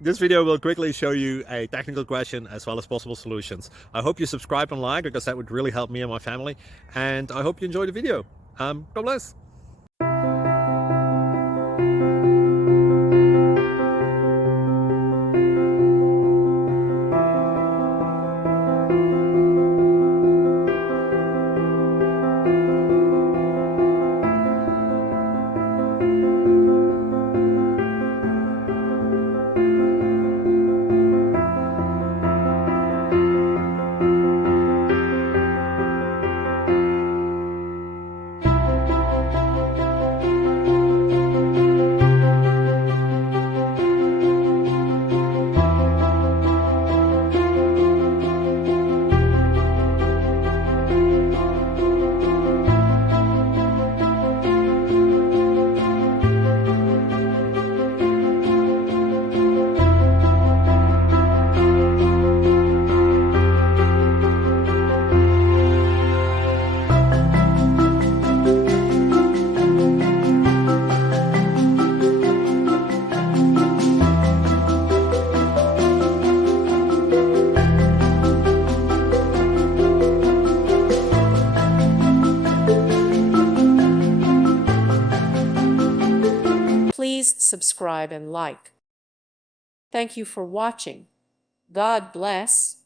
This video will quickly show you a technical question as well as possible solutions. I hope you subscribe and like, because that would really help me and my family. And I hope you enjoy the video. God bless. Please subscribe and like. Thank you for watching. God bless.